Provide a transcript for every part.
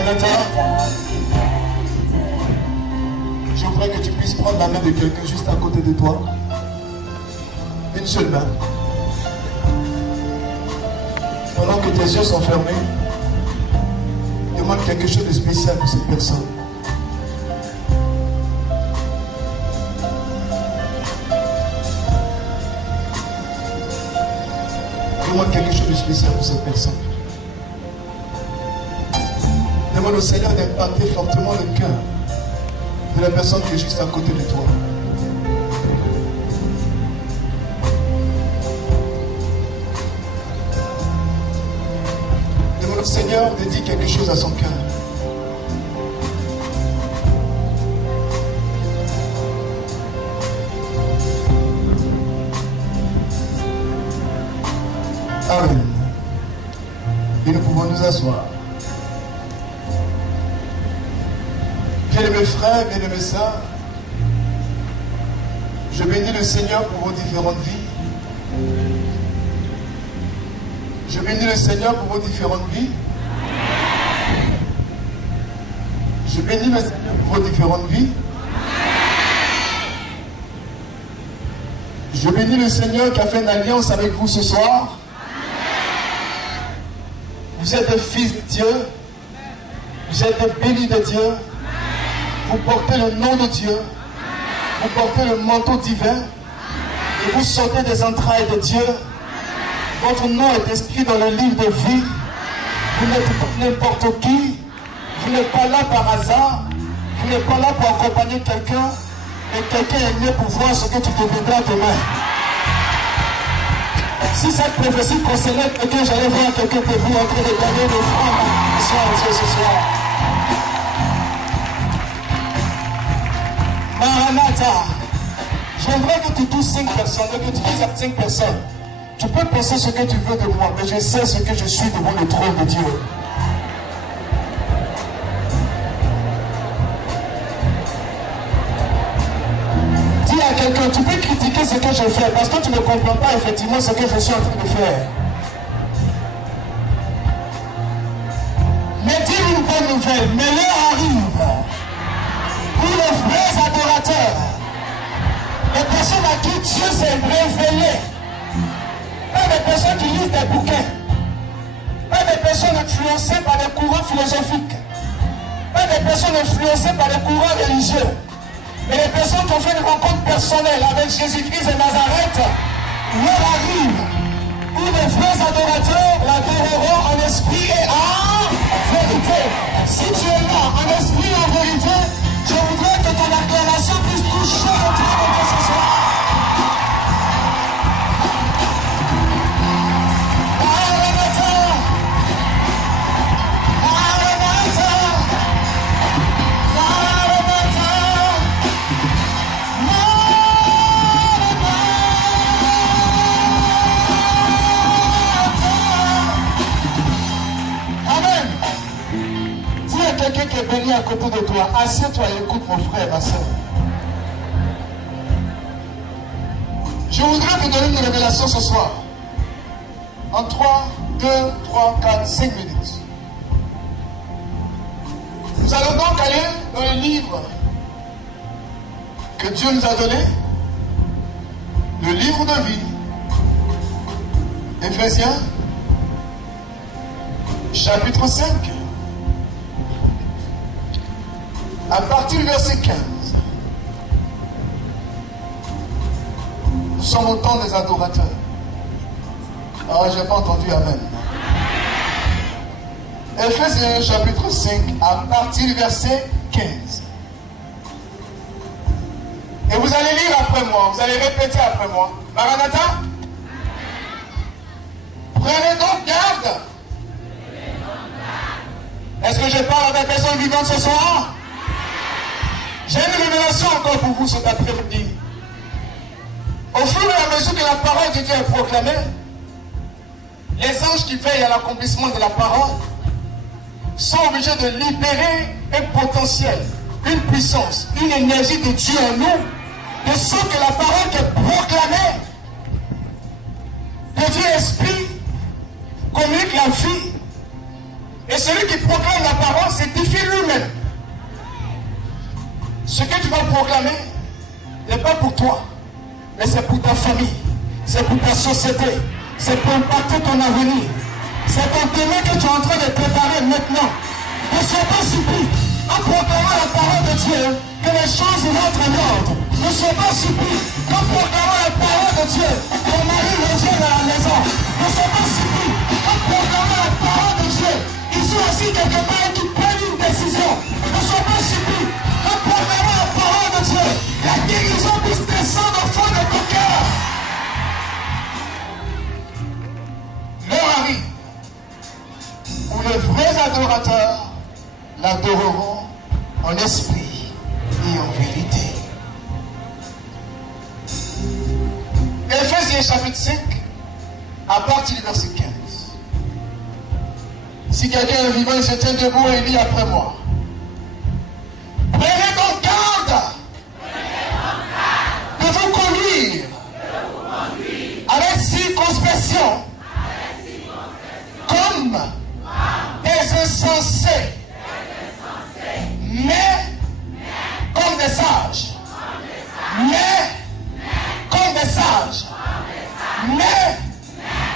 Maranatha. Je voudrais que tu puisses prendre la main de quelqu'un juste à côté de toi. Une seule main. Pendant que tes yeux sont fermés, demande quelque chose de spécial pour cette personne. Demande quelque chose de spécial pour cette personne. Demande au Seigneur d'impacter fortement le cœur de la personne qui est juste à côté de toi. Demande au Seigneur de dire quelque chose à son cœur. Amen. Et nous pouvons nous asseoir. Bien-aimés frères, bien-aimés sœurs, je bénis le Seigneur pour vos différentes vies. Je bénis le Seigneur pour vos différentes vies. Je bénis le Seigneur pour vos différentes vies. Je bénis le Seigneur qui a fait une alliance avec vous ce soir. Vous êtes des fils de Dieu. Vous êtes des bénis de Dieu. Vous portez le nom de Dieu. Vous portez le manteau divin. Et vous sortez des entrailles de Dieu. Votre nom est inscrit dans le livre de vie. Vous n'êtes pas n'importe qui. Vous n'êtes pas là par hasard. Vous n'êtes pas là pour accompagner quelqu'un. Mais quelqu'un est né pour voir ce que tu deviendras demain. Si cette prophétie concernait quelqu'un, j'allais voir quelqu'un de vous en train de donner des francs ce soir. Maranatha, j'aimerais que tu touches 5 personnes, que tu dises à 5 personnes. Tu peux penser ce que tu veux de moi, mais je sais ce que je suis devant le trône de Dieu. Dis à quelqu'un, tu peux critiquer ce que je fais parce que tu ne comprends pas effectivement ce que je suis en train de faire. Mais dis une bonne nouvelle, mais l'heure arrive où les vrais adorateurs, les personnes à qui Dieu s'est révélé, pas des personnes qui lisent des bouquins, pas des personnes influencées par des courants philosophiques, pas des personnes influencées par des courants religieux, mais les personnes qui ont fait une rencontre personnelle avec Jésus-Christ de Nazareth. L'heure arrive où les vrais adorateurs l'adoreront en esprit et en vérité. Si tu es là en esprit et en vérité, je voudrais que ton acclamation puisse toucher le trône de Dieu ce soir. Quelqu'un qui est béni à côté de toi, assieds-toi et écoute mon frère, ma soeur. Je voudrais te donner une révélation ce soir. En 3, 2, 3, 4, 5 minutes. Nous allons donc aller dans le livre que Dieu nous a donné, le livre de vie, Éphésiens, chapitre 5. À partir du verset 15, nous sommes au temps des adorateurs. Ah, j'ai pas entendu amen. Éphésiens chapitre 5, à partir du verset 15. Et vous allez lire après moi, vous allez répéter après moi. Maranatha. Prenez donc garde. Est-ce que je parle à des personnes vivantes ce soir? J'ai une révélation encore pour vous cet après-midi. Au fur et à mesure que la parole de Dieu est proclamée, les anges qui veillent à l'accomplissement de la parole sont obligés de libérer un potentiel, une puissance, une énergie de Dieu en nous, de sorte que la parole qui est proclamée devient esprit, communique la vie. Et celui qui proclame la parole s'édifie lui-même. Ce que tu vas proclamer n'est pas pour toi, mais c'est pour ta famille, c'est pour ta société, c'est pour impacter ton avenir. C'est ton demain que tu es en train de préparer maintenant. Ne sois pas surpris en proclamant la parole de Dieu que les choses rentrent en ordre. Ne sois pas surpris en proclamant la parole de Dieu que ton mari revienne à la maison. Ne sois pas surpris en proclamant la parole de Dieu. Ils sont assis quelque part et qui prennent une décision. Ne sois pas surpris en proclamant la parole de Dieu. La guérison puisse descendre au fond de ton cœur. L'heure arrive où les vrais adorateurs l'adoreront en esprit et en vérité. Éphésiens chapitre 5, à partir du verset 15. Si quelqu'un est vivant, il se tient debout et lit après moi. Prenez donc garde de vous conduire avec circonspection comme des insensés, mais comme des sages. Mais comme des sages. Mais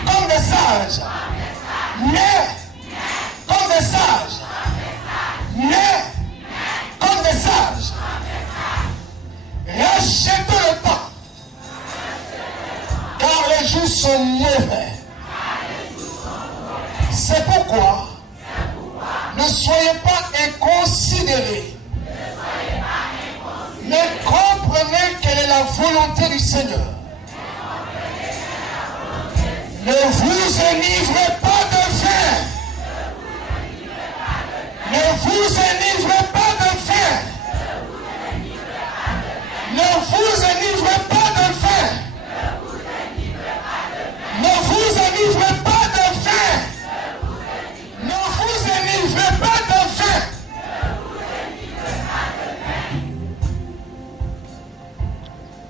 comme des sages. Mais comme des sages. Mais comme des sages. Rachetez le temps, car les jours sont mauvais. C'est pourquoi ne soyez pas inconsidérés, mais comprenez quelle est la volonté du Seigneur. Ne vous enivrez pas de vin. Ne vous enivrez pas de vin. Ne vous enivrez pas de vin. Ne vous enivrez pas de vin. Ne vous enivrez pas de vin.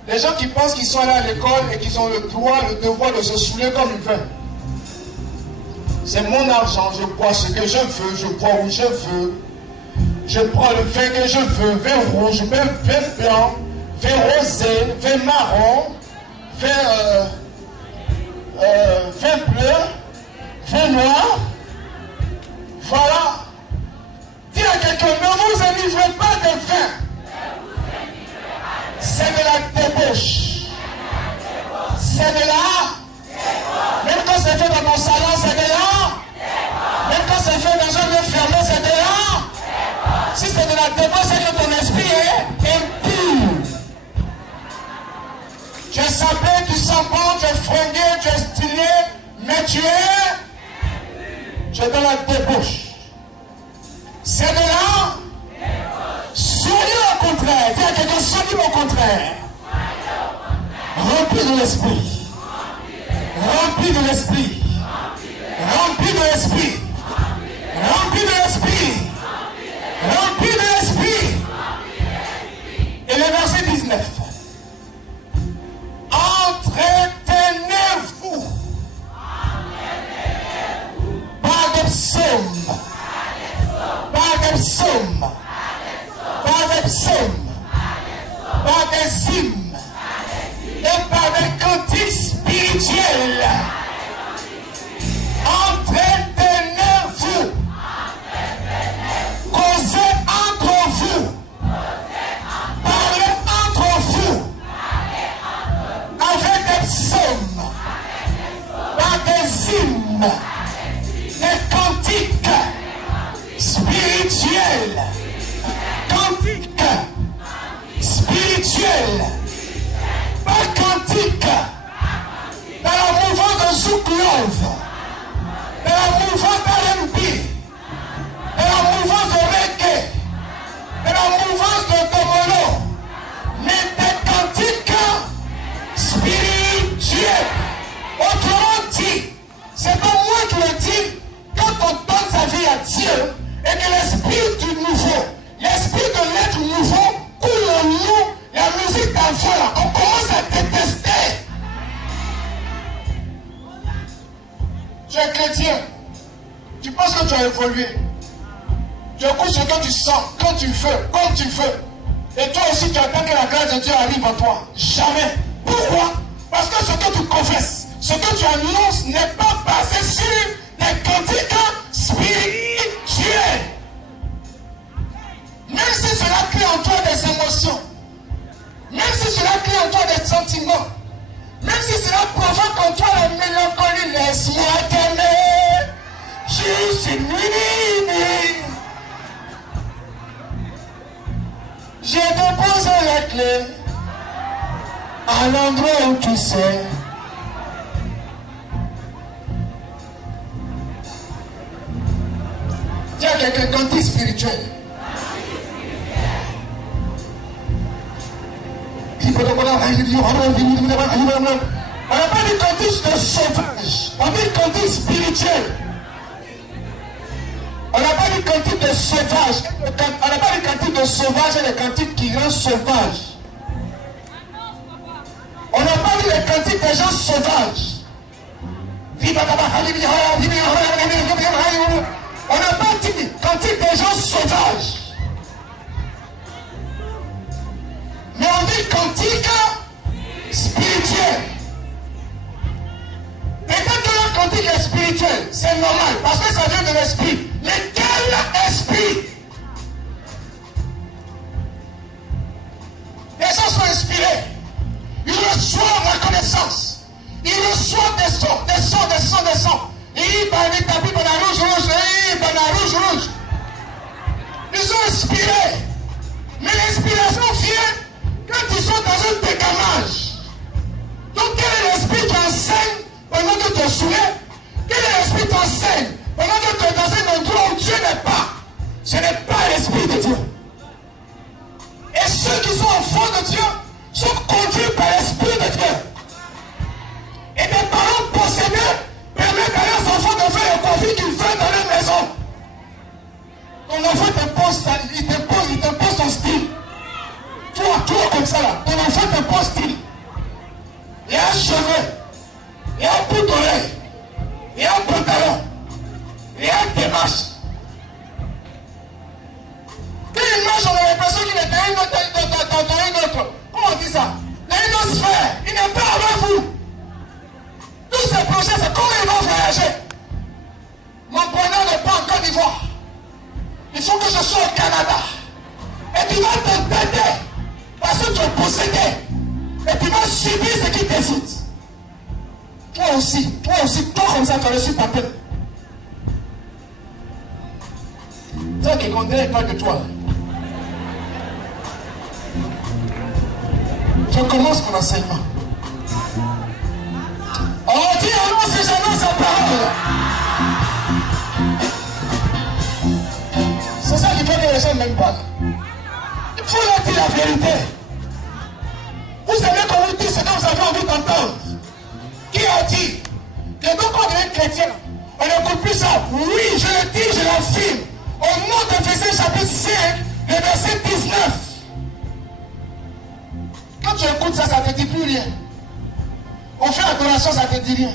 Les gens qui pensent qu'ils sont allés à l'école et qu'ils ont le droit, le devoir de se saouler comme ils veulent. C'est mon argent, je bois ce que je veux, je bois où je veux. Je prends le vin que je veux, vin rouge, vin blanc, vin rosé, vin marron, vin bleu, vin noir. Voilà. Dis à quelqu'un, ne vous enivrez pas de vin. C'est de la débauche. C'est de la... Même quand c'est fait dans ton salon, c'est de la... Même quand c'est fait dans un lieu fermé, c'est de la... Si c'est de la débauche, c'est que ton esprit est impur. Tu es sapé, tu sens bon, tu es fringué, tu es stylé, mais tu es de la débauche. C'est de la... Soyez au contraire. Dis à quelqu'un, soyez au contraire. Remplis de l'esprit. Remplis de l'esprit. Remplis de l'esprit. Remplis de l'esprit. Remplis de l'esprit. Et le verset 19. Entretenez-vous par des psaumes. Par des psaumes. Par des psaumes, par des hymnes et par des cantiques spirituels. Entretenez-vous. Causez entre vous. Parlez entre vous. Avec des psaumes, par des hymnes, des cantiques spirituels. Cantique spirituel, pas cantique dans la mouvance de Zouklov, dans la mouvance d'R&B, dans la mouvance de reggae, dans la mouvance de Domolo, mais des cantiques spirituels. Autrement dit, c'est pas moi qui le dis, quand on donne sa vie à Dieu et que l'esprit du nouveau, l'esprit de l'être nouveau coule en nous, la musique d'enfant là, on commence à détester. Tu es chrétien, Tu penses que tu as évolué. Tu écoutes ce que tu sens, quand tu veux, comme tu veux. Et toi aussi, tu attends que la grâce de Dieu arrive à toi. Jamais. Pourquoi? Parce que ce que tu confesses, ce que tu annonces n'est pas basé sur des cantiques spirituels. Même si cela crée en toi des émotions, même si cela crée en toi des sentiments, même si cela provoque en toi la mélancolie, laisse-moi t'aimer, je suis nuit. Je dépose la clé à l'endroit où tu sais. Dis à quelqu'un cantique spirituel. On n'a pas dit cantique de sauvage, on dit cantique spirituel. On n'a pas dit cantique de sauvage, on n'a pas dit cantique de sauvage et les cantiques qui rendent sauvage. On n'a pas dit les cantiques des gens sauvages. On n'a pas dit cantique des gens sauvages. Mais on dit cantique spirituel. Et quand un cantique est spirituel, c'est normal, parce que ça vient de l'esprit. Mais quel esprit? Les gens sont inspirés. Ils reçoivent la connaissance. Ils reçoivent des sons. Ils sont inspirés. Mais l'inspiration vient quand ils sont dans un décalage. Donc quel est l'esprit qui enseigne pendant que tu es saoulé? Quel est l'esprit qui enseigne pendant que tu es dans un endroit où Dieu n'est pas? Ce n'est pas l'esprit de Dieu. Et ceux qui sont enfants de Dieu sont conduits par l'esprit de Dieu. Et des parents possédés permettent à leurs enfants de faire les conflits qu'ils veulent dans leur maison. Ton enfant t'impose ton style. Toi comme ça là, ton enfant t'impose style. Il y a un cheveu, il y a un bout d'oreille, il y a un pantalon, il y a une démarche. Quand il marche, on a l'impression qu'il est dans une autre. Comment on dit ça? Dans une autre sphère. Il n'est pas avec vous. Tous ces projets, c'est comment ils vont voyager. Mon bonheur n'est pas en Côte d'Ivoire. Il faut que je sois au Canada. Et tu vas t'entêter parce que tu es possédé. Et tu vas subir ce qui décide. Toi aussi, toi comme ça, tu as reçu ta peine. Toi qui condamne pas que toi. Je commence mon enseignement. On dit annonce et j'annonce sa parole. C'est ça qui fait que les gens n'aiment pas. Il faut leur dire la vérité. Vous savez qu'on vous dit ce que vous avez envie d'entendre. Qui a dit que donc on devient chrétien, on n'écoute plus ça? Oui, je le dis, je l'affirme. Au nom d'Éphésiens chapitre 5, le verset 19. Quand tu écoutes ça, ça ne te dit plus rien. On fait adoration, ça ne te dit rien.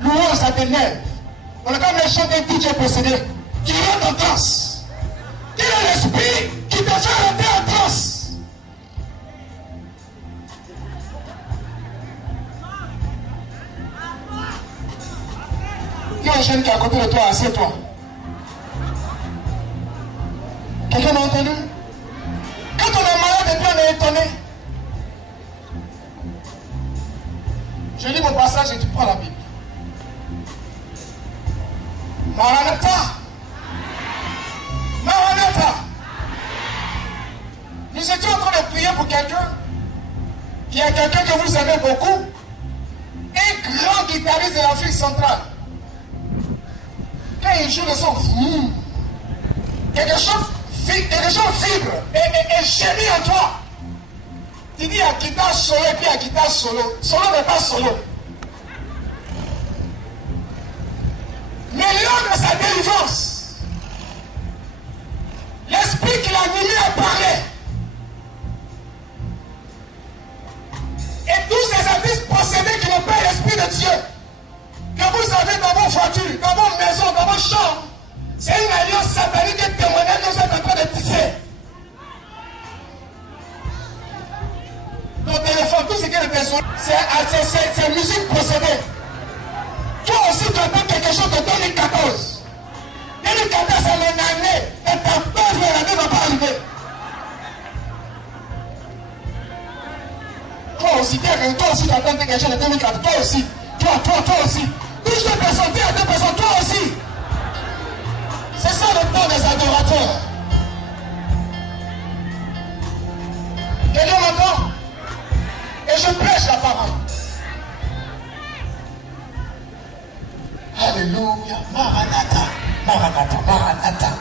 Louange, ça t'énerve. On est comme les chants d'un DJ possédé qui rentre en transe. Quel est l'esprit qui te fait rentrer en transe? Il y a un jeune qui est à côté de toi, assieds-toi. Quelqu'un m'a entendu? Quand on est malade et puis on est étonné. Je lis mon passage et tu prends la Bible. Maranatha. Maranatha. Nous étions en train de prier pour quelqu'un. Il y a quelqu'un que vous savez beaucoup. Un grand guitariste de l'Afrique centrale. Quand il joue le son, quelque chose vibre et gémit en toi. Tu dis à guitare solo et puis à guitare solo. Solo n'est pas solo. Mais lors de sa délivrance, l'esprit qui l'a animé à parler. Et tous ces artistes possédés qui n'ont pas l'esprit de Dieu, que vous avez dans vos voitures, dans vos maisons, dans vos chambres, aussi, tu attends quelque chose de 2004. Toi aussi. Toi aussi. Touche deux personnes, viens à deux personnes, toi aussi. C'est ça le temps des adorateurs. Quelqu'un m'entend? Et je prêche la parole. Alléluia. Maranatha. Maranatha. Maranatha.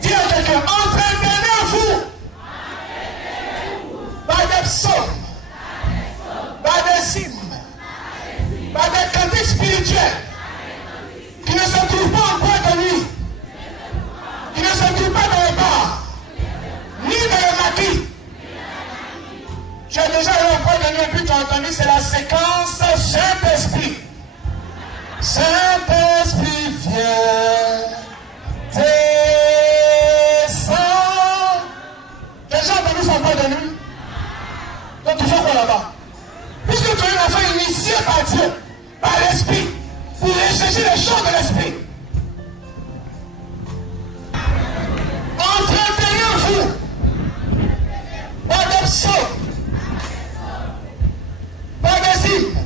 Dis à quelqu'un, entraînez-vous par des psaumes, par des hymnes, par des cantiques spirituels qui ne se trouvent pas en boîte de nuit, qui ne se trouvent pas dans les bars, ni dans les maquis. Tu as déjà eu un boîte de nuit et puis tu as entendu, c'est la séquence Saint-Esprit. Saint-Esprit vient, descend. Tu as déjà entendu son boîte de nuit? Donc tu fais quoi là-bas? Puisque tu es un enfant initié par Dieu, par l'Esprit, pour rechercher les choses de l'Esprit. Entretenez-vous par des psaumes, par des hymnes,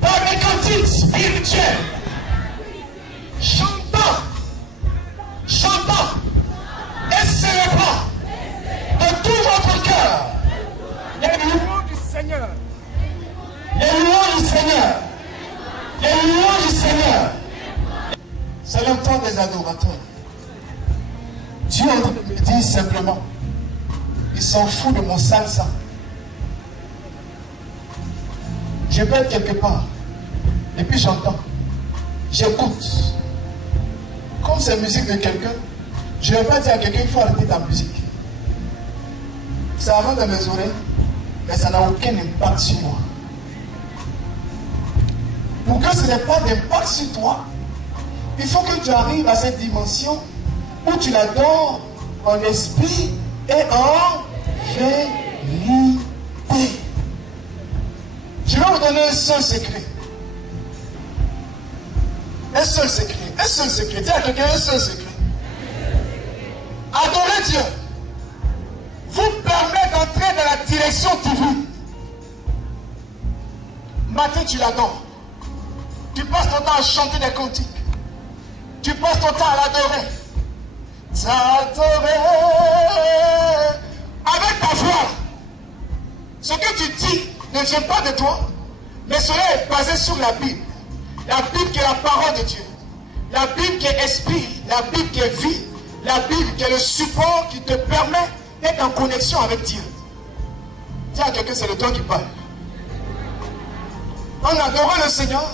par des cantiques spirituels, chantant et célébrant de tout votre cœur les louanges du Seigneur. Les louanges du Seigneur. Les louanges du Seigneur. C'est le temps des adorateurs. Dieu est en train de me dire simplement, il s'en fout de mon salsa. Je vais être quelque part. Et puis j'entends. J'écoute. Comme c'est musique de quelqu'un, je ne vais pas dire à quelqu'un qu'il faut arrêter ta musique. Ça rentre dans mes oreilles, mais ça n'a aucun impact sur moi. Pour que ce n'ait pas d'impact sur toi, il faut que tu arrives à cette dimension où tu l'adores en esprit et en vérité. Je vais vous donner un seul secret. Un seul secret. Un seul secret. Dis à quelqu'un un seul secret. Adorer Dieu vous permet d'entrer dans la direction divine. Matin, tu l'adores. Tu passes ton temps à chanter des cantiques. Tu passes ton temps à l'adorer. T'adorer avec ta voix. Ce que tu dis ne vient pas de toi, mais cela est basé sur la Bible. La Bible qui est la parole de Dieu. La Bible qui est esprit. La Bible qui est vie. La Bible qui est le support qui te permet d'être en connexion avec Dieu. Dis à quelqu'un, c'est le toi qui parle. En adorant le Seigneur,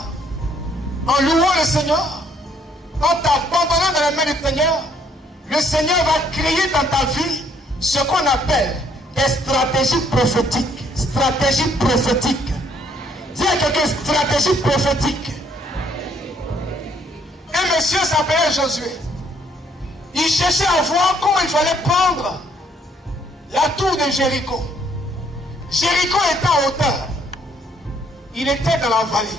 en louant le Seigneur, en t'abandonnant dans la main du Seigneur, le Seigneur va créer dans ta vie ce qu'on appelle des stratégies prophétiques. Stratégie prophétique. Dis à quelqu'un, stratégie prophétique. Un monsieur s'appelait Josué. Il cherchait à voir comment il fallait prendre la tour de Jéricho. Jéricho était en hauteur. Il était dans la vallée.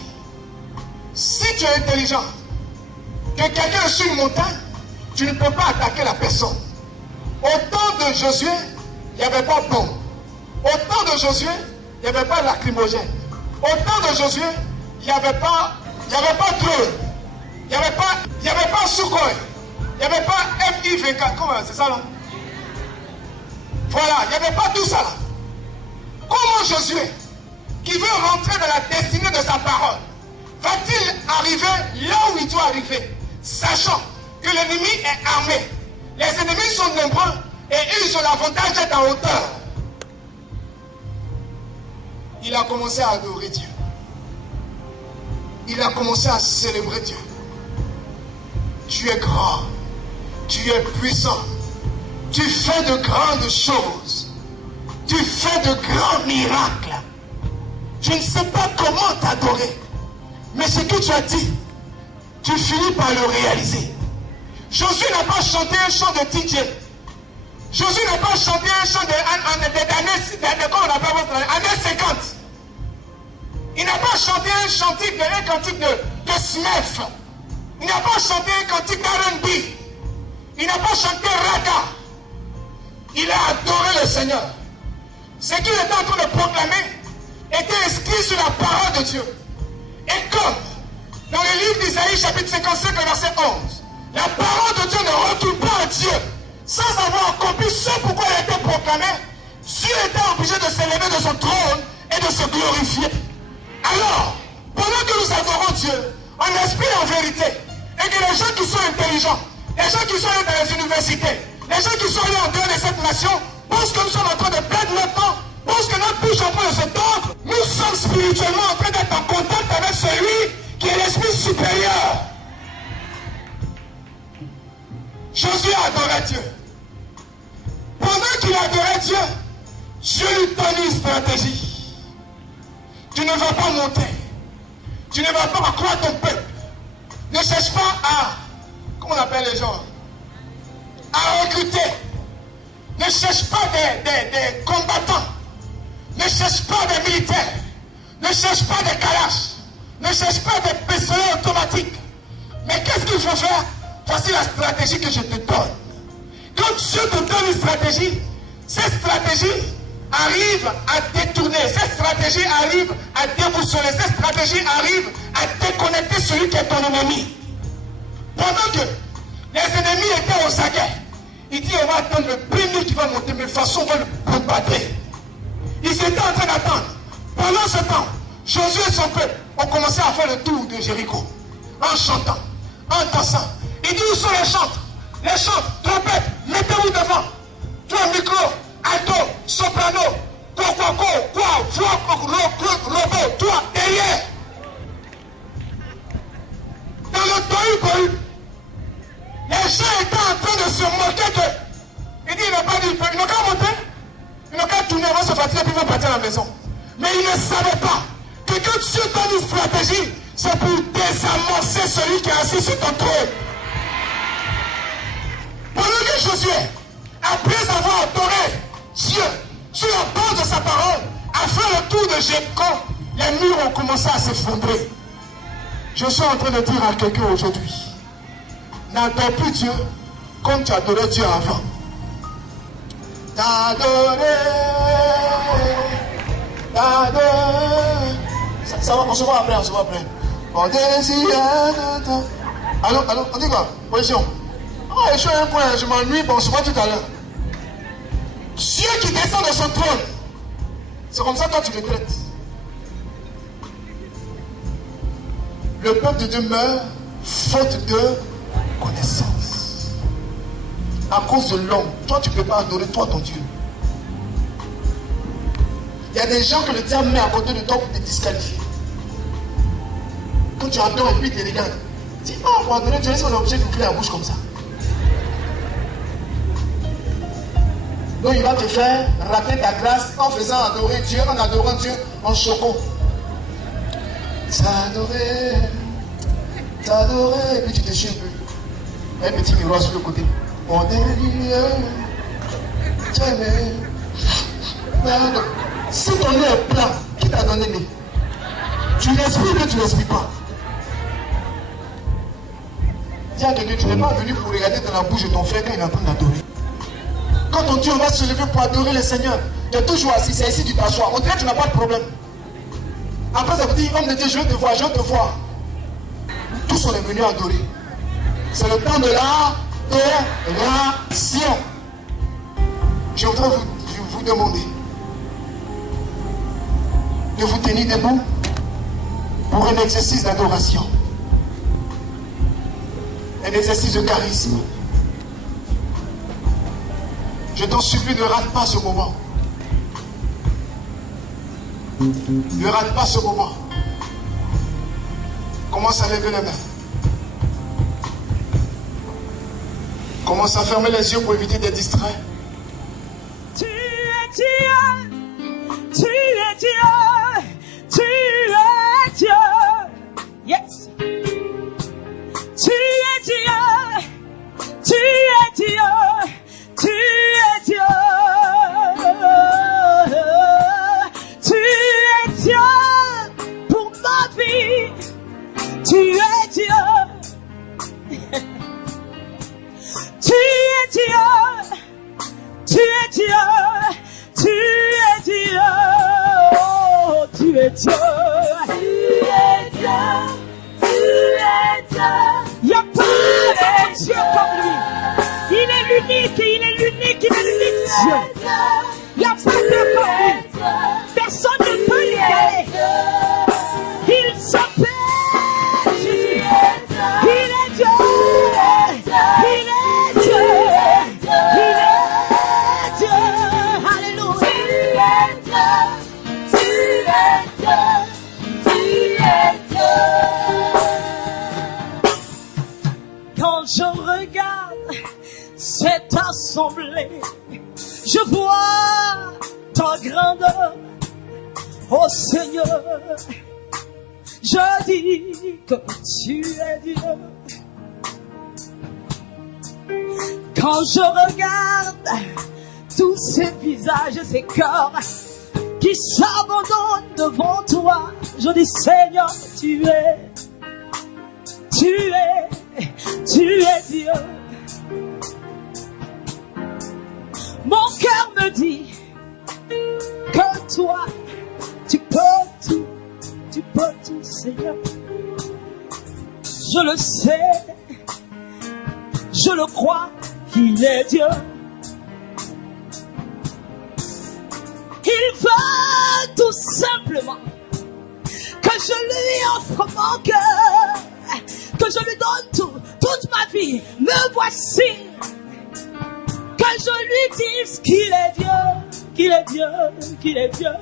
Si tu es intelligent, que quelqu'un est sur une montagne, tu ne peux pas attaquer la personne. Au temps de Josué, il n'y avait pas de bombe. Au temps de Josué, il n'y avait pas de lacrymogène. Au temps de Josué, il n'y avait pas drone. Il n'y avait pas Sukhoi. Il n'y avait pas MI24. Comment c'est ça là? Voilà, il n'y avait pas tout ça là. Comment Josué, qui veut rentrer dans la destinée de sa parole, va-t-il arriver là où il doit arriver, sachant que l'ennemi est armé? Les ennemis sont nombreux et ils ont l'avantage d'être en hauteur. Il a commencé à adorer Dieu. Il a commencé à célébrer Dieu. Tu es grand. Tu es puissant. Tu fais de grandes choses. Tu fais de grands miracles. Je ne sais pas comment t'adorer. Mais ce que tu as dit, tu finis par le réaliser. Josué n'a pas chanté un chant de DJ. Josué n'a pas chanté un chant années 50. Il n'a pas chanté un cantique de Smith. Il n'a pas chanté un cantique d'R&B. Il n'a pas chanté Raga. Il a adoré le Seigneur. ce qu'il était en train de proclamer était inscrit sur la parole de Dieu. Et comme dans le livre d'Isaïe chapitre 55 verset 11, la parole de Dieu ne retourne pas à Dieu sans avoir accompli ce pourquoi elle a été proclamée, Dieu était obligé de s'élever de son trône et de se glorifier. Alors, pendant que nous adorons Dieu, en esprit et en vérité, et que les gens qui sont intelligents, les gens qui sont allés dans les universités, les gens qui sont allés en dehors de cette nation, pensent que nous sommes en train de perdre notre temps, pensent que notre bouche est en train de se tordre, nous sommes spirituellement en train d'être en contact avec celui qui est l'esprit supérieur. Josué adorait Dieu. Pendant qu'il adorait Dieu, Dieu lui donne une stratégie. Tu ne vas pas monter. Tu ne vas pas accroître ton peuple. Ne cherche pas à, comment on appelle les gens, à recruter. Ne cherche pas des combattants. Ne cherche pas des militaires. Ne cherche pas des calaches. Ne cherche pas des pistolets automatiques. Mais qu'est-ce qu'il faut faire? Voici la stratégie que je te donne. Quand Dieu te donne une stratégie, cette stratégie arrive à détourner, cette stratégie arrive à déboussoler, cette stratégie arrive à déconnecter celui qui est ton ennemi. Pendant que les ennemis étaient aux aguets, il dit on va attendre le premier qui va monter, mais de toute façon on va le bombarder. Ils étaient en train d'attendre. Pendant ce temps, Josué et son peuple ont commencé à faire le tour de Jéricho, en chantant, en dansant. Il dit où sont les chantres? Les chantres, trompettes, mettez-vous devant. Toi, micro, alto, soprano, robot, toi, derrière. Dans le tohu-bohu, les gens étaient en train de se moquer d'eux. Il dit, il n'a pas dit, ils n'ont qu'à monter, ils n'ont qu'à tourner, ils vont se fatiguer, puis ils vont partir à la maison. Mais ils ne savaient pas que quand Dieu donne une stratégie, c'est pour désamorcer celui qui est assis sur ton trône. Pendant que Josué, après avoir adoré Dieu sur la base de sa parole, a fait le tour de Jéricho, les murs ont commencé à s'effondrer. Je suis en train de dire à quelqu'un aujourd'hui, n'adore plus Dieu comme tu adorais Dieu avant. T'adorer. Ça va, on se voit après, on se voit après. On désire. Allô, on dit quoi? Position. Ah, je suis un point, je m'ennuie, bon, on se voit tout à l'heure. Dieu qui descend de son trône. C'est comme ça que toi tu le traites. Le peuple de Dieu meurt faute de connaissance. À cause de l'homme. Toi tu ne peux pas adorer toi ton Dieu. Il y a des gens que le diable met à côté de toi pour te disqualifier. Quand tu adores et puis il te regarde, tu dis, ah, pour adorer Dieu, est-ce qu'on est obligé de boucler la bouche comme ça? Donc il va te faire rater ta grâce en faisant adorer Dieu, en adorant Dieu en choquant. T'adorer, et puis tu te chies un peu. Un petit miroir sur le côté. On est lié, si ton nez est plat, qui t'a donné nez? Tu respires ou tu ne respires pas? Dis à quelqu'un, tu n'es pas venu pour regarder dans la bouche de ton frère quand il est en train d'adorer. Quand on dit on va se lever pour adorer le Seigneur, tu es toujours assis, c'est ici que tu t'assois. On dirait que tu n'as pas de problème. Après ça vous dit, homme de Dieu, je vais te voir, je vais te voir. Tous on est venus adorer. C'est le temps de l'adoration. Je voudrais vous demander de vous tenir debout pour un exercice d'adoration. Un exercice de charisme. Je t'en supplie, ne rate pas ce moment. Ne rate pas ce moment. Commence à lever les mains. Commence à fermer les yeux pour éviter d'être distrait. Tu es Dieu, tu es Dieu, tu es Dieu. Yes. Tu es Dieu, tu es Dieu, tu es Dieu. Tu es Dieu pour ma vie. Tu es Dieu. Tu es Dieu. Tu es Dieu. Tu es Dieu. Dieu. Il n'y a pas de comme lui. Personne ne peut l'égaler. Il s'appelle Jésus. Il est Dieu. Il est Dieu. Il est Dieu. Alléluia. Quand je regarde cette assemblée, je vois ta grandeur, oh Seigneur. Je dis que tu es Dieu. Quand je regarde tous ces visages et ces cœurs qui s'abandonnent devant toi, je dis Seigneur, tu es Dieu. Mon cœur me dit que toi, tu peux tout, Seigneur. Je le sais, je le crois, qu'il est Dieu. Il veut tout simplement que je lui offre mon cœur, que je lui donne toute ma vie. Me voici, que je lui dise qu'il est Dieu, qu'il est Dieu, qu'il est Dieu,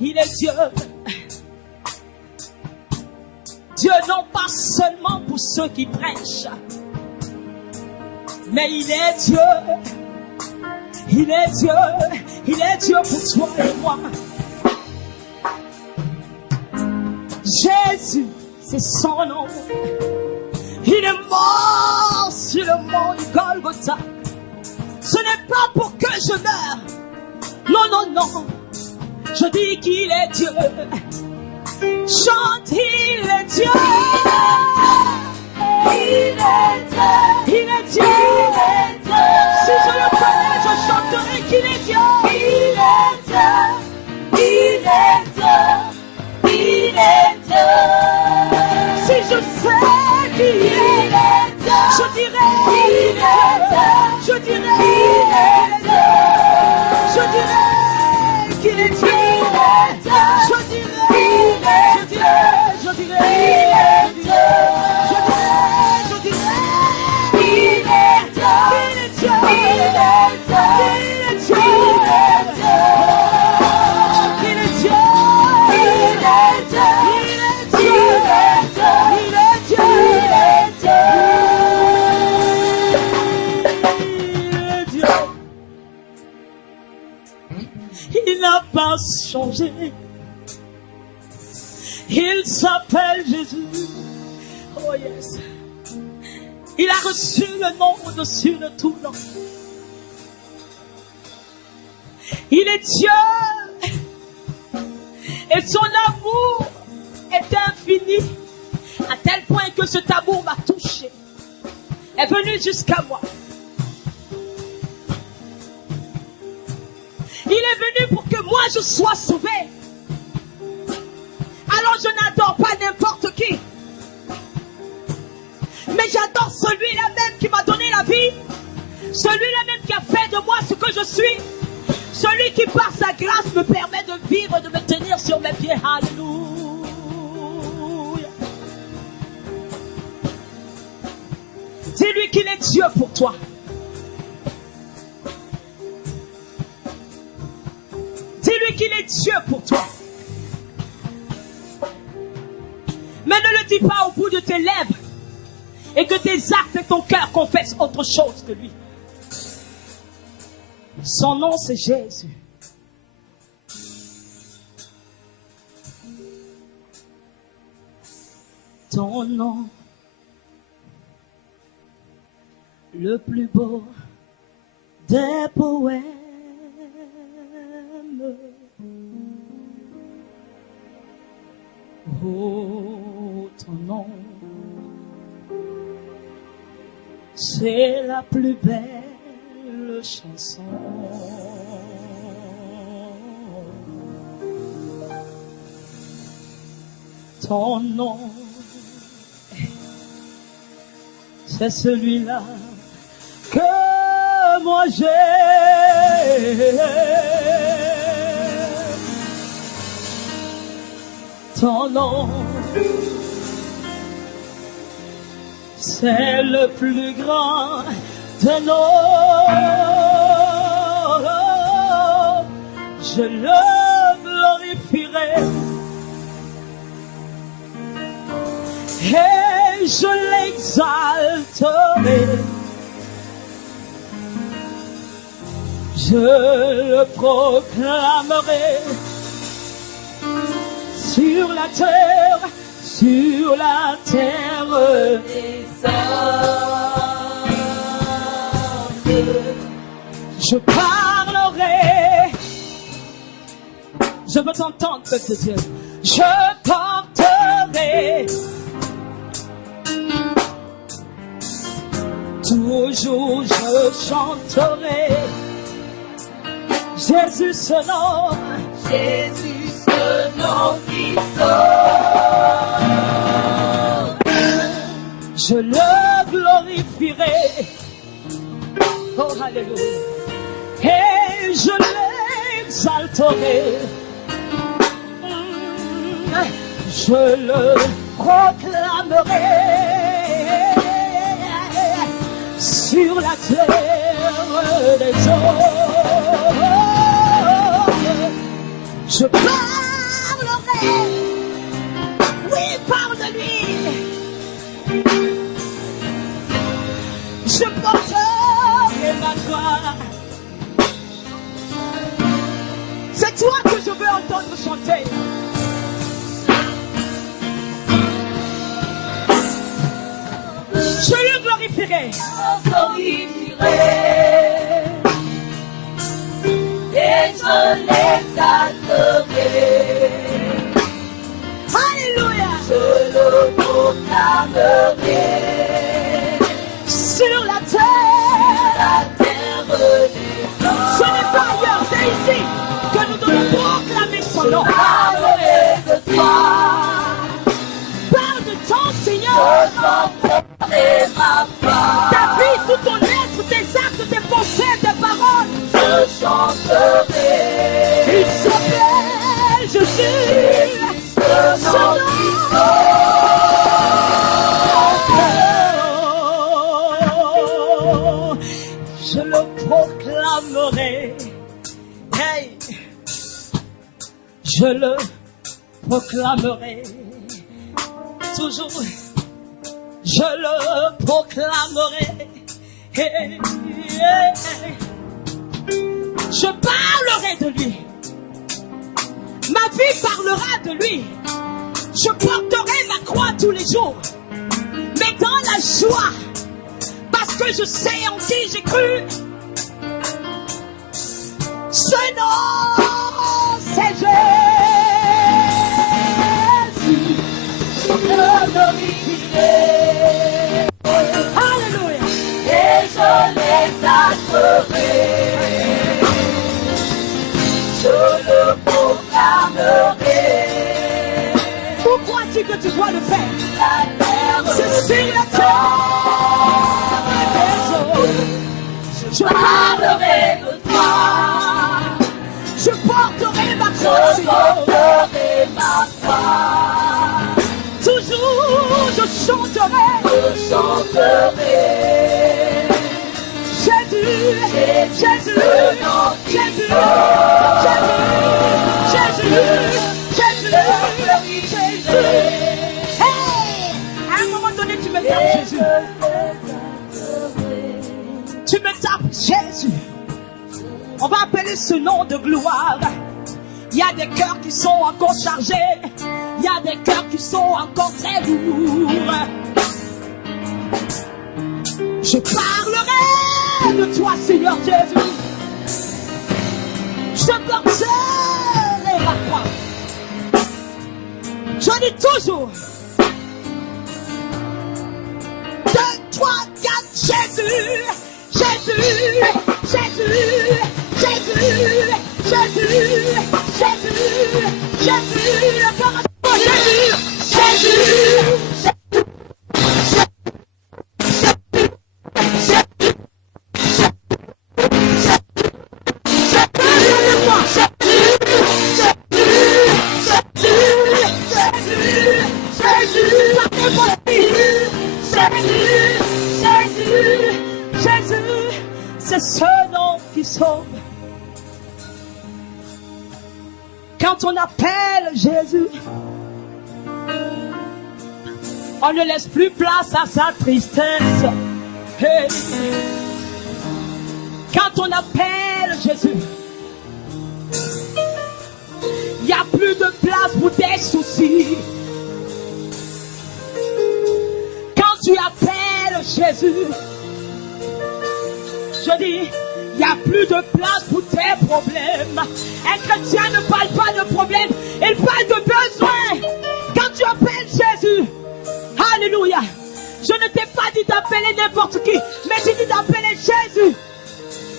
il est Dieu. Dieu non pas seulement pour ceux qui prêchent, mais il est Dieu. Il est Dieu. Il est Dieu pour toi et moi. Jésus, c'est son nom. Il est mort sur le mont du Golgotha. Ce n'est pas pour que je meure. Non, non, non. Je dis qu'il est Dieu. Chante, il est Dieu. Il est Dieu. Il est Dieu. Si je le connais, je chanterai qu'il est Dieu. Il est Dieu. Il est Dieu. Il est Dieu. Si je sais qu'il est Dieu, je dirai il est Dieu. Je dirai il est Dieu. Je dirai qu'il est Dieu. Je dirai il est Dieu. Je dirai il est Dieu. Je dirai il est Dieu. Il est Dieu. Il est Dieu. Il est Dieu. Il est Dieu. Il n'a pas changé. Il s'appelle Jésus. Oh yes. Il a reçu le nom au-dessus de tout nom. Il est Dieu. Et son amour est infini. À tel point que cet amour m'a touché. Est venu jusqu'à moi. Il est venu pour que moi je sois sauvé. Alors je n'adore pas n'importe qui. Mais j'adore celui-là même qui m'a donné la vie. Celui-là même qui a fait de moi ce que je suis. Celui qui par sa grâce me permet de vivre, de me tenir sur mes pieds. Alléluia. Dis-lui qu'il est Dieu pour toi. Dis-lui qu'il est Dieu pour toi. Mais ne le dis pas au bout de tes lèvres et que tes actes et ton cœur confessent autre chose que lui. Son nom, c'est Jésus. Ton nom, le plus beau des poèmes. Oh, ton nom, c'est la plus belle chanson. Ton nom, c'est celui-là que moi j'ai ton nom. C'est le plus grand de nos. Je le glorifierai et je l'exalterai. Je le proclamerai sur la terre des hommes. Je parlerai. Je veux t'entendre, peuple de Dieu. Je porterai toujours, je chanterai Jésus ce nom qui sauve. Je le glorifierai. Oh, alléluia. Et je l'exalterai. Je le proclamerai sur la terre des hommes. Je parlerai, oui, parle de lui. Je porterai ma gloire. C'est toi que je veux entendre chanter. Je le glorifierai. Et je l'exalterai. Alléluia. Je le proclamerai sur la terre des hommes. Ce n'est pas ailleurs, c'est ici que nous devons proclamer son nom. Je parlerai de toi. Parle de ton Seigneur. Ta vie, tout ton être, tes actes, tes pensées, tes paroles. Je chanterai. Il s'appelle Jésus. Son nom. Je le proclamerai. Hey. Je le proclamerai. Toujours. Je le proclamerai. Hey, hey, hey. Je parlerai de lui. Ma vie parlera de lui. Je porterai ma croix tous les jours. Mais dans la joie. Parce que je sais en qui j'ai cru. Ce nom, c'est Jésus. Je le glorifierai. Alléluia. Et je l'exalterai. Je le proclamerai. Où crois-tu que tu dois le faire? C'est sur la terre des hommes. Je parlerai de toi. Je porterai ma croix. Je porterai ma croix. Toujours je chanterai. Je chanterai. Jésus, Jésus, Jésus, Jésus, Jésus, Jésus. Hey! À un moment donné, tu me tapes Jésus. Tu me tapes Jésus. On va appeler ce nom de gloire. Il y a des cœurs qui sont encore chargés. Il y a des cœurs qui sont encore très lourds. Je parlerai de toi, Seigneur Jésus. Je porterai ma croix. Je dis toujours. 2, 3, 4, Jésus. Jésus, Jésus, Jésus, Jésus, Jésus, Jésus, encore un peu, Jésus, Jésus, Jésus, c'est ce nom qui sauve. Quand on appelle Jésus, on ne laisse plus place à sa tristesse. Hey. Quand on appelle Jésus, il n'y a plus de place pour tes soucis. Quand tu appelles Jésus, je dis, il n'y a plus de place pour tes problèmes. Un chrétien ne parle pas de problèmes, il parle de besoin. Quand tu appelles Jésus, alléluia. Je ne t'ai pas dit d'appeler n'importe qui, mais j'ai dit d'appeler Jésus.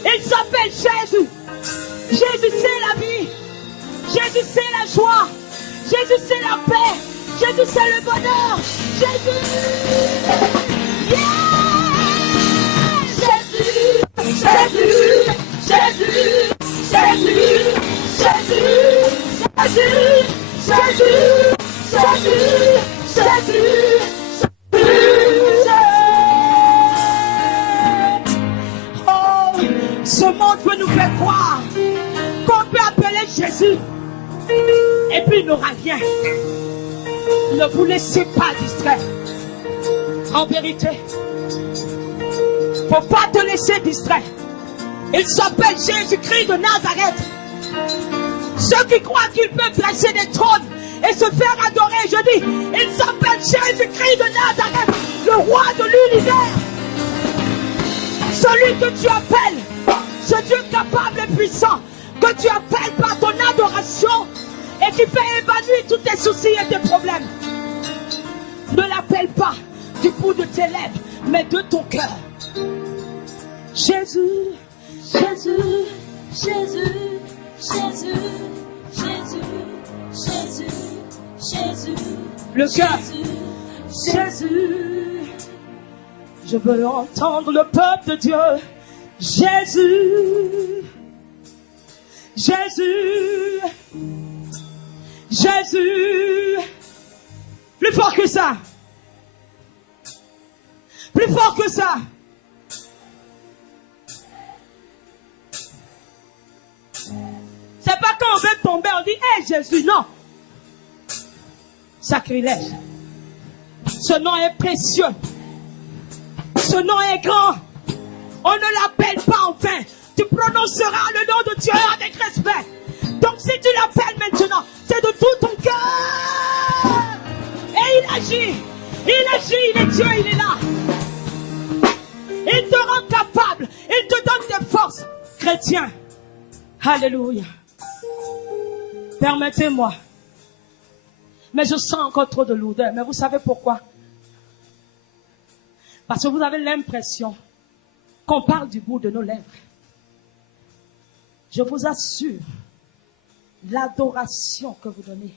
Il s'appelle Jésus. Jésus c'est la vie. Jésus c'est la joie. Jésus c'est la paix. Jésus c'est le bonheur. Jésus. Yeah! Jésus. Jésus. Jésus. Jésus. Jésus. Jésus. Jésus. Jésus. Oh, ce monde veut nous faire croire qu'on peut appeler Jésus et puis il n'aura rien. Ne vous laissez pas distraire. En vérité, faut pas te laisser distraire. Il s'appelle Jésus-Christ de Nazareth. Ceux qui croient qu'ils peuvent placer des trônes et se faire adorer, je dis, il s'appelle Jésus-Christ de Nazareth, le roi de l'univers. Celui que tu appelles, ce Dieu capable et puissant, que tu appelles par ton adoration et qui fait évanouir tous tes soucis et tes problèmes. Ne l'appelle pas du bout de tes lèvres, mais de ton cœur. Jésus, Jésus, Jésus, Jésus, Jésus, Jésus, Jésus. Le cœur. Jésus. Je veux entendre le peuple de Dieu. Jésus. Jésus. Jésus. Plus fort que ça. Plus fort que ça. C'est pas quand on veut tomber, on dit, hé Jésus, non. Sacrilège. Ce nom est précieux. Ce nom est grand. On ne l'appelle pas en vain. Tu prononceras le nom de Dieu avec respect. Donc si tu l'appelles maintenant, c'est de tout ton cœur. Et il agit. Il agit, il est Dieu, il est là. Il te rend capable. Il te donne des forces. Chrétien. Alléluia. Permettez-moi. Mais je sens encore trop de lourdeur. Mais vous savez pourquoi? Parce que vous avez l'impression qu'on parle du bout de nos lèvres. Je vous assure, l'adoration que vous donnez,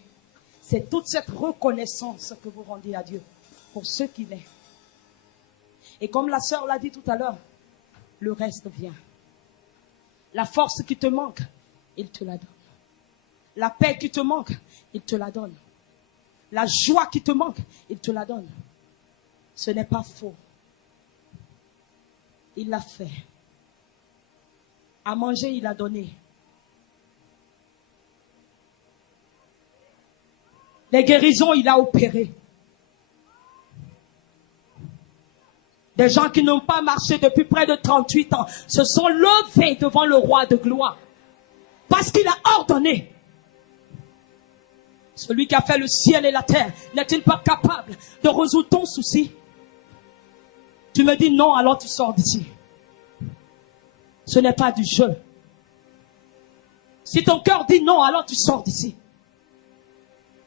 c'est toute cette reconnaissance que vous rendez à Dieu pour ce qu'il est. Et comme la sœur l'a dit tout à l'heure, le reste vient. La force qui te manque, il te la donne. La paix qui te manque, il te la donne. La joie qui te manque, il te la donne. Ce n'est pas faux. Il l'a fait. À manger, il a donné. Les guérisons, il a opéré. Des gens qui n'ont pas marché depuis près de 38 ans se sont levés devant le roi de gloire. Parce qu'il a ordonné. Celui qui a fait le ciel et la terre, n'est-il pas capable de résoudre ton souci? Tu me dis non, alors tu sors d'ici. Ce n'est pas du jeu. Si ton cœur dit non, alors tu sors d'ici.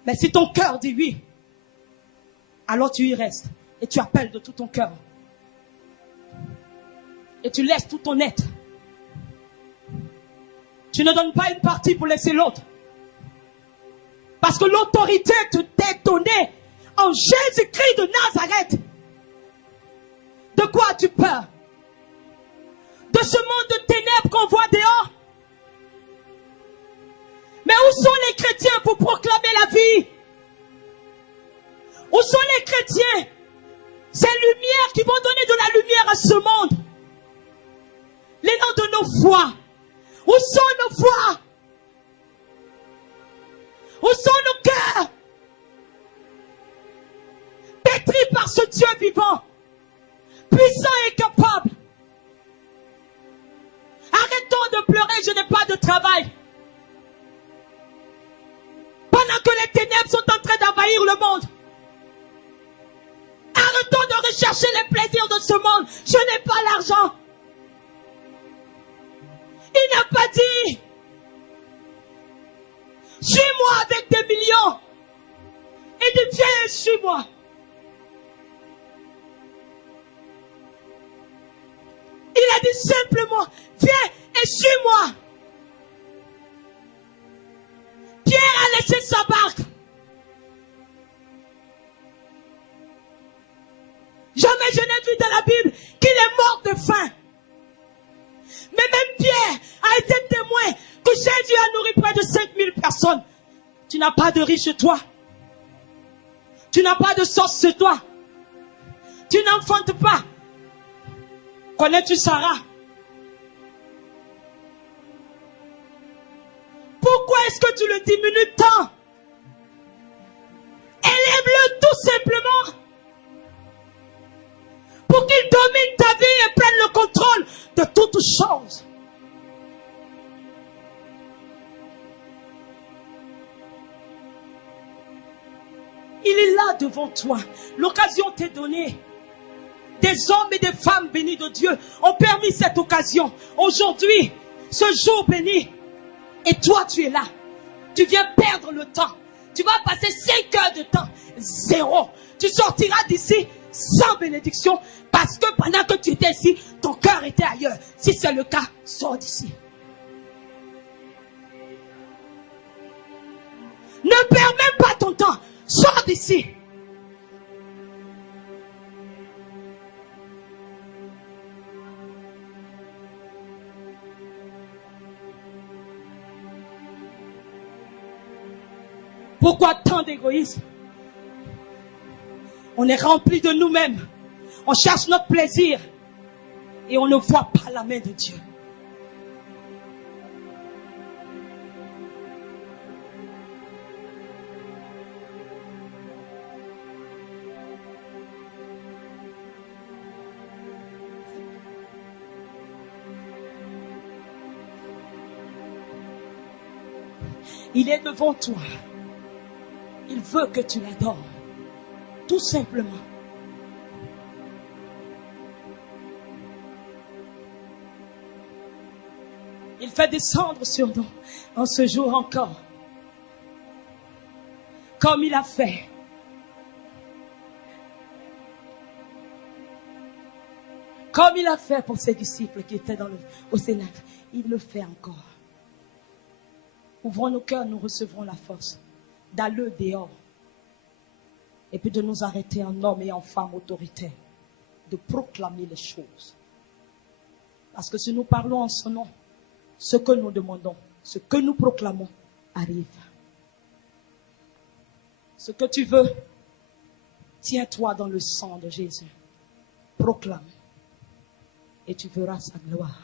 Mais si ton cœur dit oui, alors tu y restes. Et tu appelles de tout ton cœur. Et tu laisses tout ton être. Tu ne donnes pas une partie pour laisser l'autre. Parce que l'autorité t'est donnée en Jésus-Christ de Nazareth. De quoi as-tu peur? De ce monde de ténèbres qu'on voit dehors? Mais où sont les chrétiens pour proclamer la vie? Où sont les chrétiens? Ces lumières qui vont donner de la lumière à ce monde. Les noms de nos voix. Où sont nos voix? Où sont nos cœurs? Pétris par ce Dieu vivant, puissant et capable. Arrêtons de pleurer, je n'ai pas de travail. Pendant que les ténèbres sont en train d'envahir le monde. Arrêtons de rechercher les plaisirs de ce monde. Je n'ai pas l'argent. Il n'a pas dit, suis-moi avec des millions. Et dit, viens et suis-moi. Il a dit simplement, viens et suis-moi. Pierre a laissé sa barque. Jamais je n'ai vu dans la Bible qu'il est mort de faim. Mais même Pierre a été témoin que Jésus a nourri près de 5000 personnes. Tu n'as pas de riz chez toi. Tu n'as pas de sauce chez toi. Tu n'enfantes pas. Connais-tu Sarah? Pourquoi est-ce que tu le diminues tant? Élève-le tout simplement. Pour qu'il domine ta vie et prenne le contrôle de toutes choses. Il est là devant toi. L'occasion t'est donnée. Des hommes et des femmes bénis de Dieu ont permis cette occasion. Aujourd'hui, ce jour béni. Et toi, tu es là. Tu viens perdre le temps. Tu vas passer 5 heures de temps. Zéro. Tu sortiras d'ici sans bénédiction. Parce que pendant que tu étais ici, ton cœur était ailleurs. Si c'est le cas, sors d'ici. Ne perds même pas ton temps. Sors d'ici. Pourquoi tant d'égoïsme? On est rempli de nous-mêmes. On cherche notre plaisir. Et on ne voit pas la main de Dieu. Il est devant toi. Il veut que tu l'adores. Tout simplement. Il fait descendre sur nous en ce jour encore. Comme il a fait. Comme il a fait pour ses disciples qui étaient au Cénacle. Il le fait encore. Ouvrons nos cœurs, nous recevrons la force d'aller dehors et puis de nous arrêter en hommes et en femmes autoritaires, de proclamer les choses. Parce que si nous parlons en son nom, ce que nous demandons, ce que nous proclamons arrive. Ce que tu veux, tiens-toi dans le sang de Jésus. Proclame et tu verras sa gloire.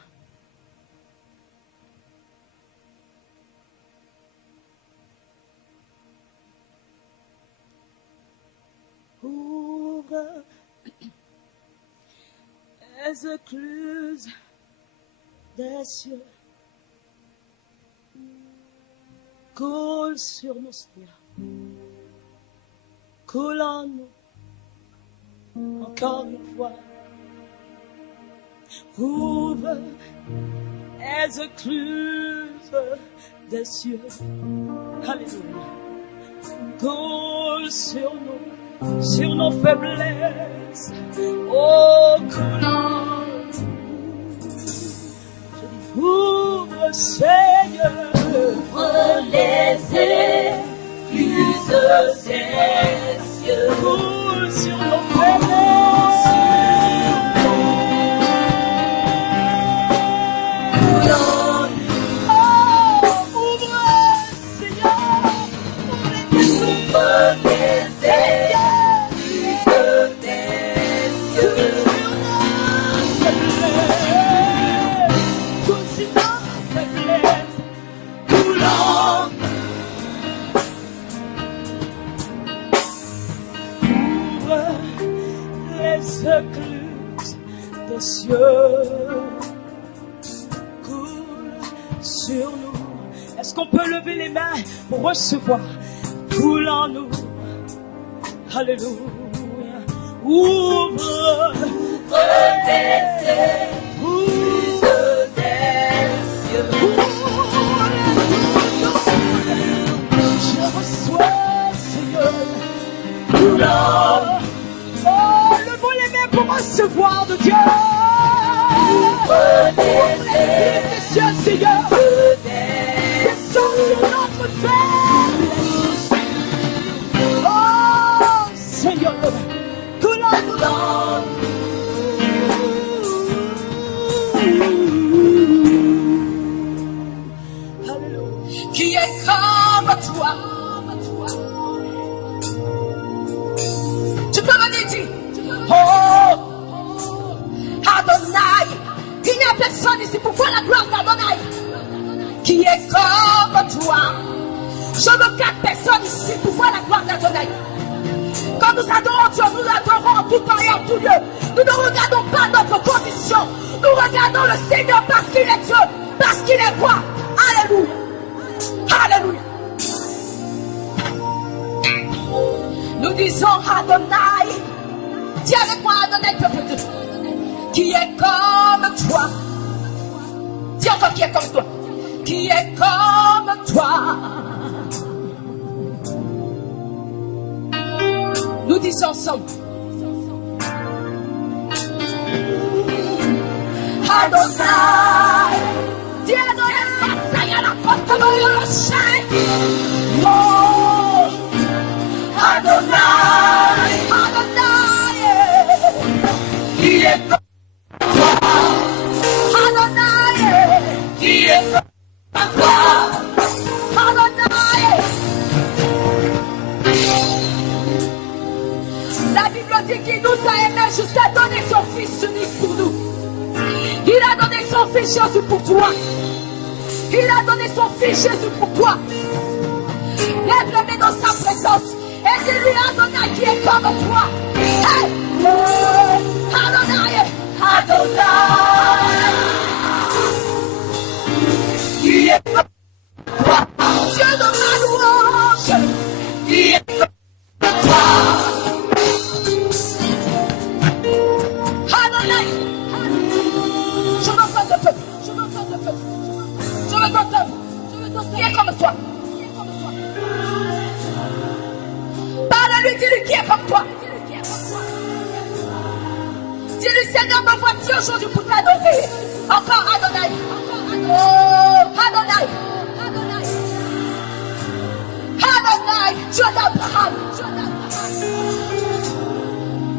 Ouvre les écluses des cieux, coule sur nos Seigneurs, coule en nous, encore une fois. Ouvre les écluses des cieux, alléluia, coule sur nos faiblesses, oh coule en nous. Je dis ouvre Seigneur, ouvre les écluses des cieux, coule sur nos faiblesses. écluses des cieux coulent sur nous. Est-ce qu'on peut lever les mains pour recevoir? Coule en nous. Alléluia. Ouvre les écluses des cieux. Je reçois, Seigneur. Coulant. Oh, levons les mains pour recevoir de Dieu. Ouvre les Des cieux, Seigneur. Descends sur notre faiblesse. Oh, Seigneur. Coule en nous. Alléluia. Qui est comme toi? Tu peux venir dire, oh, Adonai. Il n'y a personne ici pour voir la gloire d'Adonai. Qui est comme toi? Je veux 4 personnes ici pour voir la gloire d'Adonai. Quand nous adorons Dieu, nous l'adorons en tout temps et en tout lieu. Nous ne regardons pas notre condition. Nous regardons le Seigneur parce qu'il est Dieu, parce qu'il est roi. Alléluia. Alléluia. Nous disons Adonai. Dis avec moi Adonai, peuple de Dieu. Qui est comme toi. Dis encore qui est comme toi. Qui est comme toi. Nous disons ensemble. Adonai. Dis Adonai. Oh. Adonai. Adonai. Qui est comme toi. Adonai. Qui est comme toi. Adonai. La Bible dit qu'il nous a aimés jusqu'à donner son Fils unique pour nous. Il a donné son Fils Jésus pour toi. Il a donné son Fils Jésus pour toi. Lève les mains dans sa présence et dis-lui Adonai qui est comme toi. Hey! Adonai. Adonai. Qui est comme toi. Dieu de ma louange. Qui est comme toi. Adonai. Je veux entendre le peuple. Je veux entendre le peuple. Je veux t'entendre. Je veux t'entendre. Qui est comme toi. Qui est comme toi. Parle-lui, dis-lui qui est comme toi. Dis-lui Seigneur, m'envoie Dieu aujourd'hui pour t'adorer. Encore Adonai. Oh, Adonai. Adonai. Adonai. Dieu d'Abraham.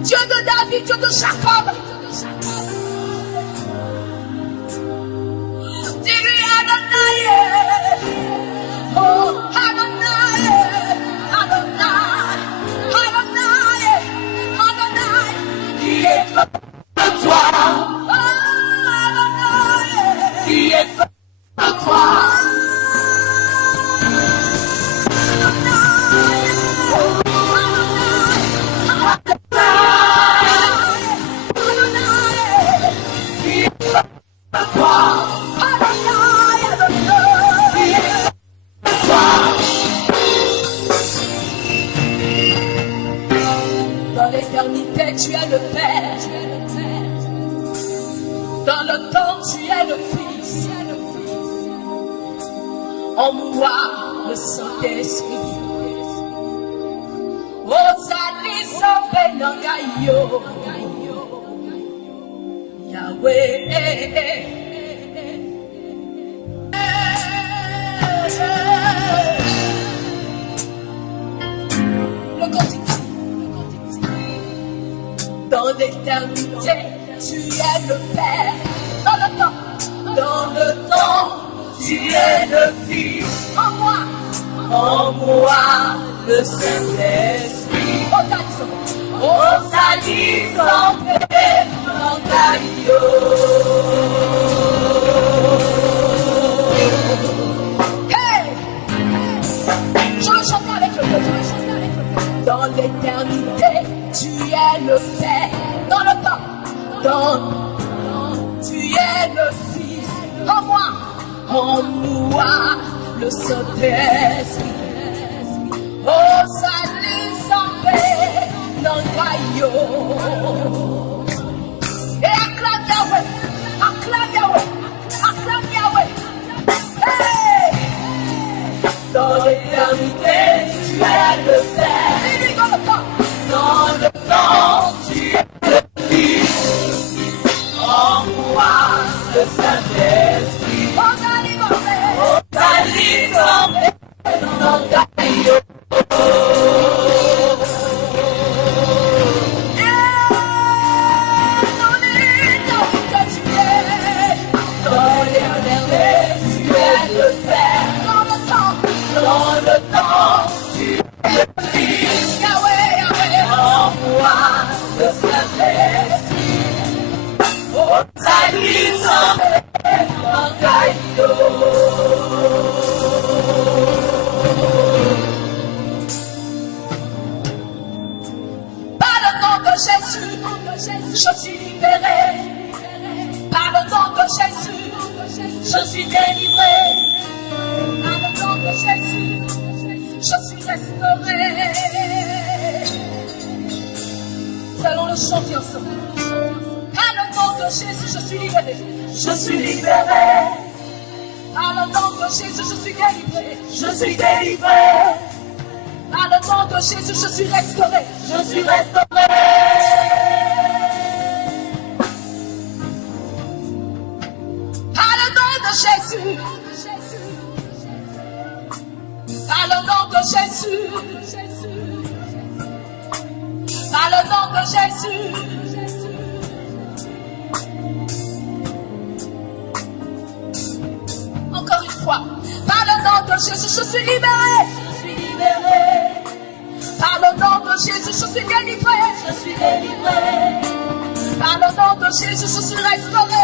Dieu de David. Dieu de Jacob. Dis-lui Adonai. Oh, Adonai. Adonai. Adonai. Adonai. Qui est comme toi. Oh, Adonai. Qui est comme toi. Dans l'éternité, tu es le Père. Dans le temps, tu es le Fils. En moi, le Saint-Esprit. Ozali Sambe Nangayo. Yahweh. Le quotidien. Dans l'éternité, tu es le Père. Dans le temps, tu es le Fils. En moi, le Saint-Esprit. Ozali Sambe Nangayo. Dans l'éternité, tu es le Père. Dans pardonne. Tu es le Fils en moi, le Saint-Esprit. Oh, salut sans paix dans le royaume. Et acclame Yahweh, acclame Yahweh, acclame Yahweh. Hey! Dans l'éternité, tu es le Père. Dans le temps, tu es le Fils. En moi, le Saint-Esprit. Oh, salut sans paix dans le royaume. Je suis libéré. Par le nom de Jésus, je suis délivré. Par le nom de Jésus, je suis restauré. Nous allons le chanter ensemble. Par le nom de Jésus, je suis libéré. Je suis libéré. Par le nom de Jésus, je suis délivré. Je suis délivré. Par le nom de Jésus, je suis restauré. Je suis restauré. Jésus, par le nom de Jésus, par le nom de Jésus, encore une fois, par le nom de Jésus, je suis libéré, par le nom de Jésus, je suis délivré, par le nom de Jésus, je suis restauré,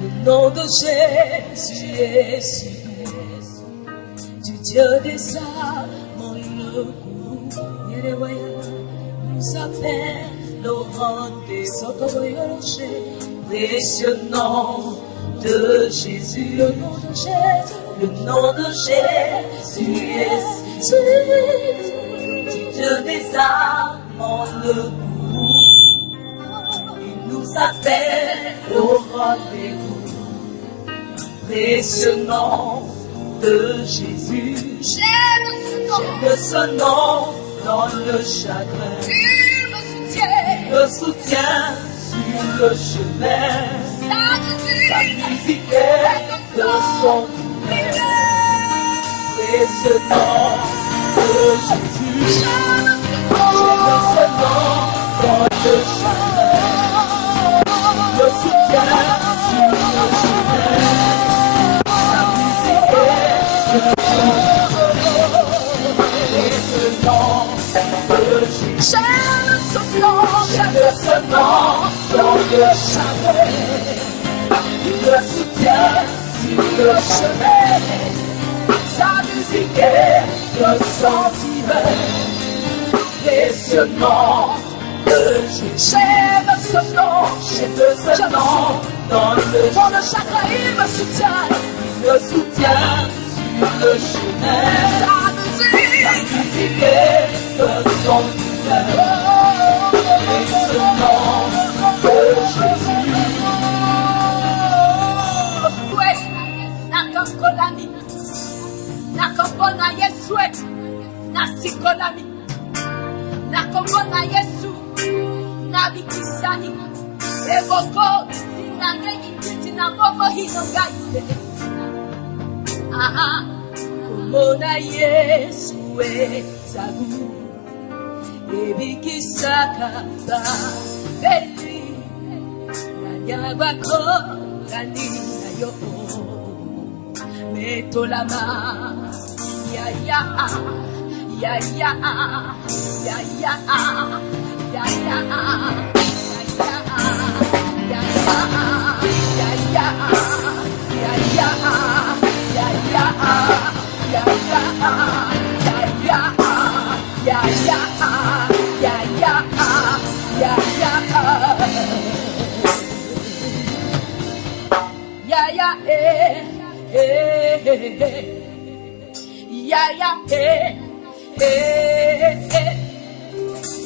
Le nom de Jésus est si doux, du Dieu des armes, le goût, nous appelle le rendez-vous, précieux nom de Jésus, le nom de Jésus est si doux, du Dieu des armes, le goût, il nous appelle au rendez-vous. Précieux nom de Jésus, j'aime ce nom dans le chagrin. Tu me soutiens sur le chemin. Sa musique est de son douleur. Précieux nom de Jésus, j'aime ce nom dans le chagrin. Me soutiens sur le chemin. J'aime ce nom dans le chagrin. Il me soutient sur le chemin. Sa musique est le sentiment. Précieux nom de Jésus. J'aime ce nom dans le chagrin. Il me soutient sur le chemin. Sa musique est le sentiment. Précieux nom de Jésus. Nakakolami, nakopona Yesu, nasikolami, nakopona Yesu, nabikisani, eboko, tinangenyi, tinangomo hinongaite. Aha, komona Yesu ezagu, ebikisaka ba, beli, nanyabako, kanina yoko. Metolama, ya ya, ya ya, ya ya, ya ya, ya ya, ya ya, ya ya, ya ya.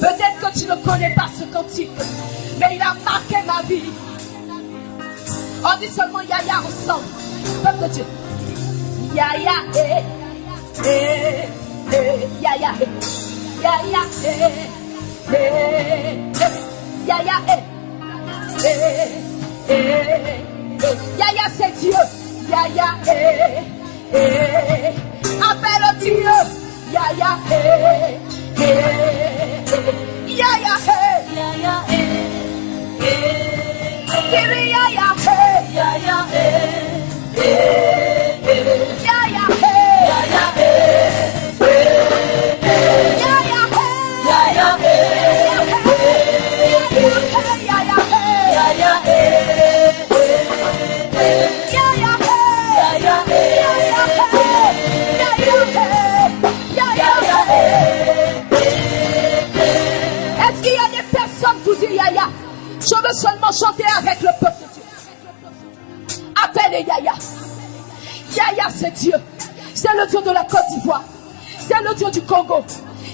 Peut-être que tu ne connais pas ce cantique, mais il a marqué ma vie. On dit seulement Yaya ensemble. Peuple de Dieu. Yaya, Yaya, Yaya, Yaya, Yaya, c'est Dieu. Yaya, appelle Dieu. Yaya, Yaya, Yaya, Kiri Yaya, Yaya, Est-ce qu'il y a des personnes qui disent Yaya? Je veux seulement chanter avec le peuple de Dieu. Appelle Yaya. Yaya, c'est Dieu. C'est le Dieu de la Côte d'Ivoire. C'est le Dieu du Congo.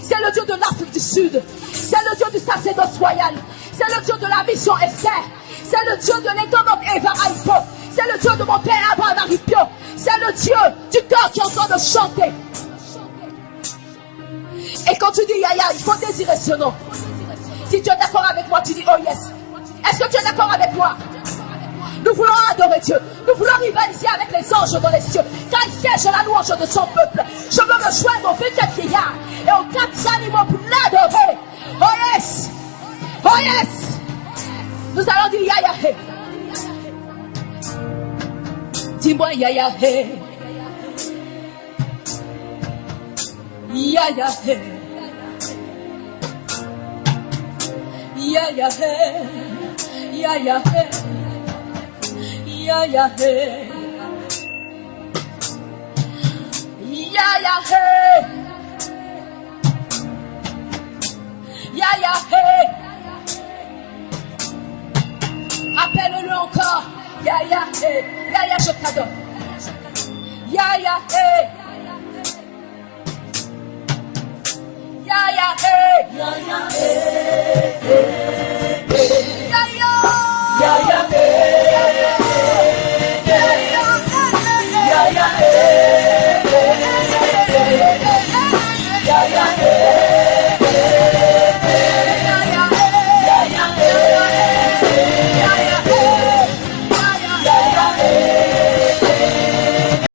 C'est le Dieu de l'Afrique du Sud. C'est le Dieu du sacerdoce royal. C'est le Dieu de la mission Esther. C'est le Dieu de l'étonnante Eva Aïpo. C'est le Dieu de mon père Abraham Aripio. C'est le Dieu du cœur qui est en train de chanter. Et quand tu dis Yaya, il faut désirer ce nom. Si tu es d'accord avec moi, tu dis oh yes. Est-ce que tu es d'accord avec moi? Nous voulons adorer Dieu. Nous voulons rivaliser avec les anges dans les cieux. Car il siège la louange de son peuple. Je veux me joindre aux 24 vieillards et aux 4 animaux pour l'adorer. Oh yes. Oh yes. Nous allons dire Yaya. Dis-moi Yaya. Yaya. Yaya. Yaya. Yaya, Yaya, Yaya, appelle-le encore. Yaya, Yaya, je t'adore. Yaya, Yaya, Yaya,